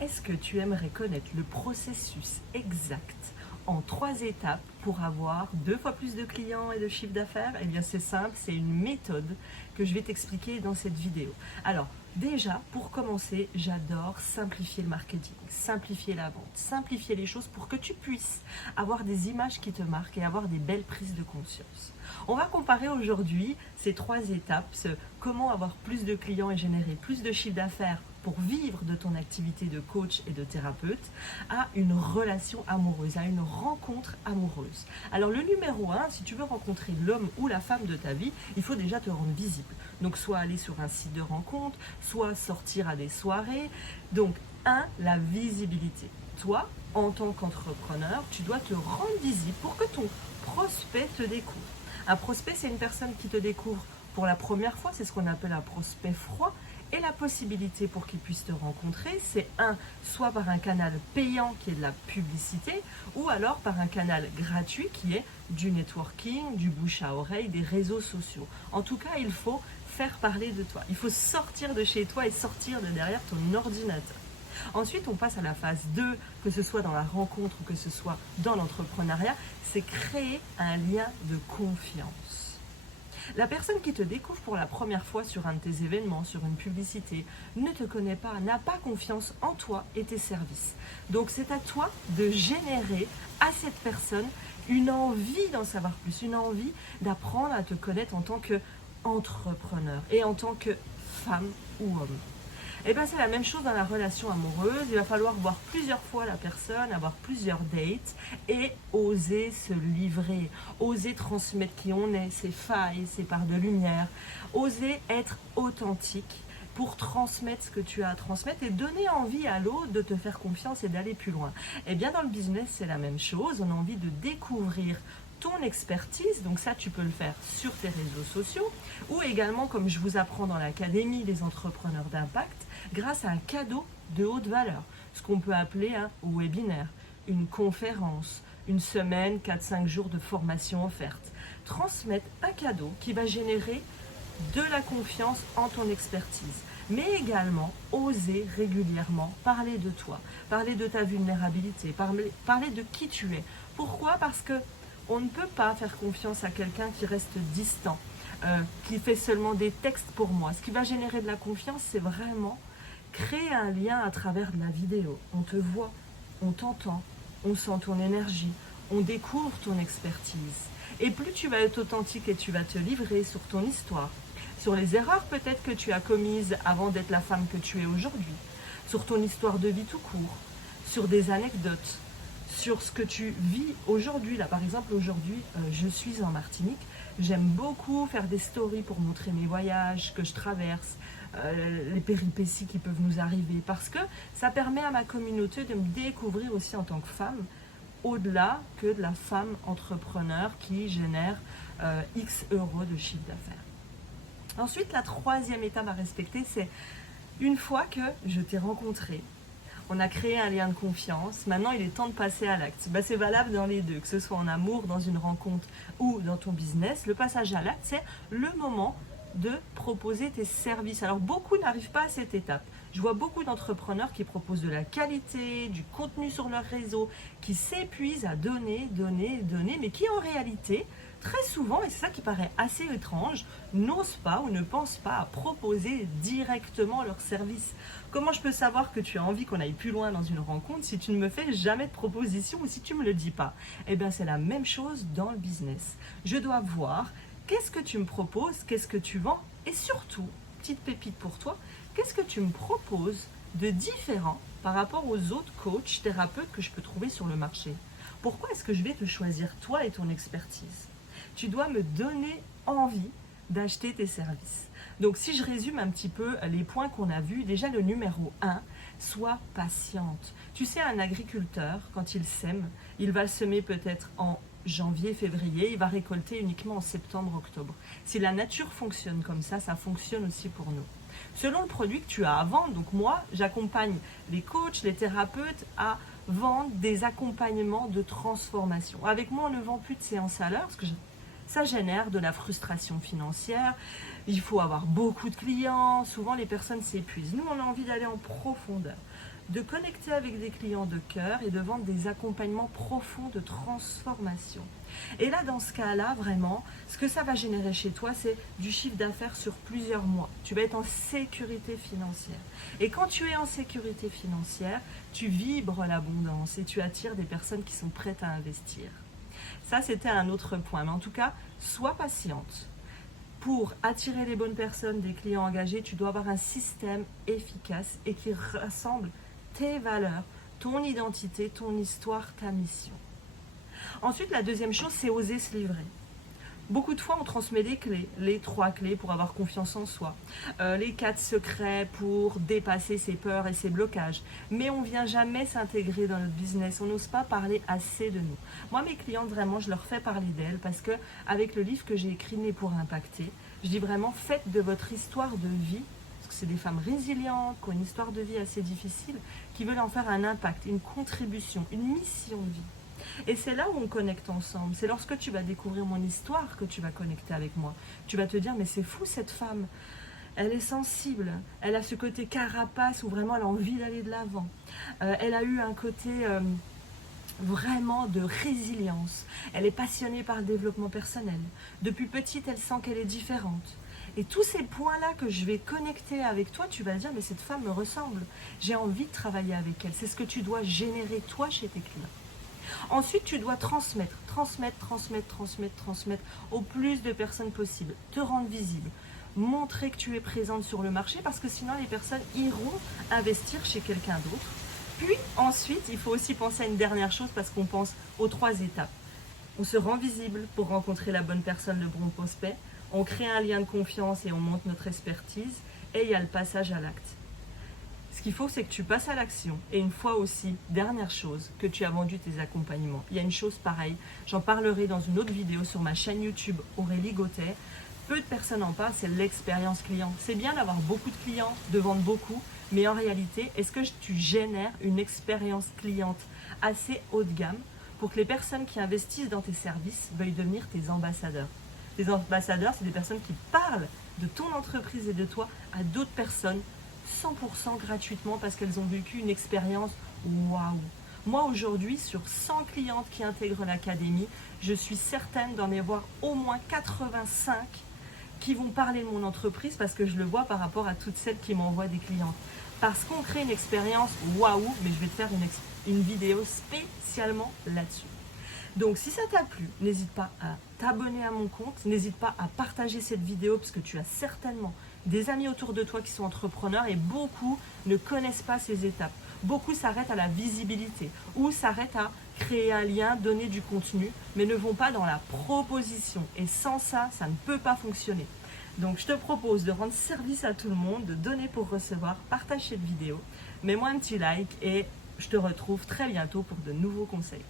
Est-ce que tu aimerais connaître le processus exact en 3 étapes pour avoir 2 fois plus de clients et de chiffre d'affaires? Eh bien c'est simple, c'est une méthode que je vais t'expliquer dans cette vidéo. Alors déjà, pour commencer, j'adore simplifier le marketing, simplifier la vente, simplifier les choses pour que tu puisses avoir des images qui te marquent et avoir des belles prises de conscience. On va comparer aujourd'hui ces 3 étapes, comment avoir plus de clients et générer plus de chiffre d'affaires pour vivre de ton activité de coach et de thérapeute, à une relation amoureuse, à une rencontre amoureuse. Alors le numéro 1, si tu veux rencontrer l'homme ou la femme de ta vie, il faut déjà te rendre visible. Donc soit aller sur un site de rencontre, soit sortir à des soirées. Donc la visibilité. Toi, en tant qu'entrepreneur, tu dois te rendre visible pour que ton prospect te découvre. Un prospect, c'est une personne qui te découvre pour la première fois, c'est ce qu'on appelle un prospect froid. Et la possibilité pour qu'ils puissent te rencontrer, c'est soit par un canal payant qui est de la publicité, ou alors par un canal gratuit qui est du networking, du bouche à oreille, des réseaux sociaux. En tout cas, il faut faire parler de toi. Il faut sortir de chez toi et sortir de derrière ton ordinateur. Ensuite, on passe à la phase 2, que ce soit dans la rencontre ou que ce soit dans l'entrepreneuriat, c'est créer un lien de confiance. La personne qui te découvre pour la première fois sur un de tes événements, sur une publicité, ne te connaît pas, n'a pas confiance en toi et tes services. Donc c'est à toi de générer à cette personne une envie d'en savoir plus, une envie d'apprendre à te connaître en tant qu'entrepreneur et en tant que femme ou homme. Et bien c'est la même chose dans la relation amoureuse, il va falloir voir plusieurs fois la personne, avoir plusieurs dates et oser se livrer, oser transmettre qui on est, ses failles, ses parts de lumière, oser être authentique pour transmettre ce que tu as à transmettre et donner envie à l'autre de te faire confiance et d'aller plus loin. Et bien dans le business c'est la même chose, on a envie de découvrir ton expertise, donc ça tu peux le faire sur tes réseaux sociaux ou également comme je vous apprends dans l'académie des entrepreneurs d'impact grâce à un cadeau de haute valeur, ce qu'on peut appeler un webinaire, une conférence, une semaine, 4-5 jours de formation offerte. Transmettre un cadeau qui va générer de la confiance en ton expertise, mais également oser régulièrement parler de toi, parler de ta vulnérabilité, parler de qui tu es. Pourquoi? Parce que on ne peut pas faire confiance à quelqu'un qui reste distant, qui fait seulement des textes pour moi. Ce qui va générer de la confiance, c'est vraiment créer un lien à travers de la vidéo. On te voit, on t'entend, on sent ton énergie, on découvre ton expertise. Et plus tu vas être authentique et tu vas te livrer sur ton histoire, sur les erreurs peut-être que tu as commises avant d'être la femme que tu es aujourd'hui, sur ton histoire de vie tout court, sur des anecdotes, sur ce que tu vis aujourd'hui. Là, par exemple, aujourd'hui, je suis en Martinique. J'aime beaucoup faire des stories pour montrer mes voyages, que je traverse, les péripéties qui peuvent nous arriver. Parce que ça permet à ma communauté de me découvrir aussi en tant que femme, au-delà que de la femme entrepreneur qui génère X euros de chiffre d'affaires. Ensuite, la 3e étape à respecter, c'est une fois que je t'ai rencontré, on a créé un lien de confiance, maintenant il est temps de passer à l'acte. C'est valable dans les deux, que ce soit en amour, dans une rencontre ou dans ton business. Le passage à l'acte, c'est le moment de proposer tes services. Alors beaucoup n'arrivent pas à cette étape. Je vois beaucoup d'entrepreneurs qui proposent de la qualité, du contenu sur leur réseau, qui s'épuisent à donner, mais qui en réalité, très souvent, et c'est ça qui paraît assez étrange, n'osent pas ou ne pensent pas à proposer directement leurs services. Comment je peux savoir que tu as envie qu'on aille plus loin dans une rencontre si tu ne me fais jamais de proposition ou si tu ne me le dis pas? Eh bien, c'est la même chose dans le business. Je dois voir qu'est-ce que tu me proposes, qu'est-ce que tu vends et surtout, petite pépite pour toi, qu'est-ce que tu me proposes de différent par rapport aux autres coachs, thérapeutes que je peux trouver sur le marché? Pourquoi est-ce que je vais te choisir toi et ton expertise? Tu dois me donner envie d'acheter tes services. Donc si je résume un petit peu les points qu'on a vus, déjà le numéro 1, sois patiente. Tu sais, un agriculteur, quand il sème, il va semer peut-être en janvier, février, il va récolter uniquement en septembre, octobre. Si la nature fonctionne comme ça fonctionne aussi pour nous. Selon le produit que tu as à vendre, donc moi, j'accompagne les coachs, les thérapeutes à vendre des accompagnements de transformation. Avec moi, on ne vend plus de séances à l'heure, parce que ça génère de la frustration financière. Il faut avoir beaucoup de clients. Souvent, les personnes s'épuisent. Nous, on a envie d'aller en profondeur. de connecter avec des clients de cœur et de vendre des accompagnements profonds de transformation. Et là, dans ce cas-là, vraiment, ce que ça va générer chez toi, c'est du chiffre d'affaires sur plusieurs mois. Tu vas être en sécurité financière. Et quand tu es en sécurité financière, tu vibres l'abondance et tu attires des personnes qui sont prêtes à investir. Ça, c'était un autre point. Mais en tout cas, sois patiente. Pour attirer les bonnes personnes, des clients engagés, tu dois avoir un système efficace et qui rassemble tes valeurs, ton identité, ton histoire, ta mission. Ensuite, la deuxième chose, c'est oser se livrer. Beaucoup de fois, on transmet des clés, les 3 clés pour avoir confiance en soi, les 4 secrets pour dépasser ses peurs et ses blocages. Mais on ne vient jamais s'intégrer dans notre business, on n'ose pas parler assez de nous. Moi, mes clientes, vraiment, je leur fais parler d'elles parce que avec le livre que j'ai écrit Né pour impacter, je dis vraiment, faites de votre histoire de vie, parce que c'est des femmes résilientes, qui ont une histoire de vie assez difficile, qui veulent en faire un impact, une contribution, une mission de vie. Et c'est là où on connecte ensemble. C'est lorsque tu vas découvrir mon histoire que tu vas connecter avec moi. Tu vas te dire, mais c'est fou cette femme. Elle est sensible. Elle a ce côté carapace où vraiment elle a envie d'aller de l'avant. Elle a eu un côté vraiment de résilience. Elle est passionnée par le développement personnel. Depuis petite, elle sent qu'elle est différente. Et tous ces points-là que je vais connecter avec toi, tu vas dire, mais cette femme me ressemble. J'ai envie de travailler avec elle. C'est ce que tu dois générer toi chez tes clients. Ensuite, tu dois transmettre au plus de personnes possible, te rendre visible, montrer que tu es présente sur le marché parce que sinon les personnes iront investir chez quelqu'un d'autre. Puis ensuite, il faut aussi penser à une dernière chose parce qu'on pense aux 3 étapes. On se rend visible pour rencontrer la bonne personne, le bon prospect, on crée un lien de confiance et on monte notre expertise et il y a le passage à l'acte. Ce qu'il faut, c'est que tu passes à l'action. Et une fois aussi, dernière chose, que tu as vendu tes accompagnements. Il y a une chose pareille, j'en parlerai dans une autre vidéo sur ma chaîne YouTube Aurélie Gauthier. Peu de personnes en parlent, c'est l'expérience client. C'est bien d'avoir beaucoup de clients, de vendre beaucoup, mais en réalité, est-ce que tu génères une expérience cliente assez haut de gamme pour que les personnes qui investissent dans tes services veuillent devenir tes ambassadeurs? Les ambassadeurs, c'est des personnes qui parlent de ton entreprise et de toi à d'autres personnes 100% gratuitement parce qu'elles ont vécu une expérience waouh. Moi aujourd'hui, sur 100 clientes qui intègrent l'académie, je suis certaine d'en avoir au moins 85 qui vont parler de mon entreprise parce que je le vois par rapport à toutes celles qui m'envoient des clientes. Parce qu'on crée une expérience waouh, mais je vais te faire une vidéo spécialement là-dessus. Donc si ça t'a plu, n'hésite pas à t'abonner à mon compte, n'hésite pas à partager cette vidéo parce que tu as certainement des amis autour de toi qui sont entrepreneurs et beaucoup ne connaissent pas ces étapes. Beaucoup s'arrêtent à la visibilité ou s'arrêtent à créer un lien, donner du contenu, mais ne vont pas dans la proposition. Et sans ça, ça ne peut pas fonctionner. Donc je te propose de rendre service à tout le monde, de donner pour recevoir, partage cette vidéo, mets-moi un petit like et je te retrouve très bientôt pour de nouveaux conseils.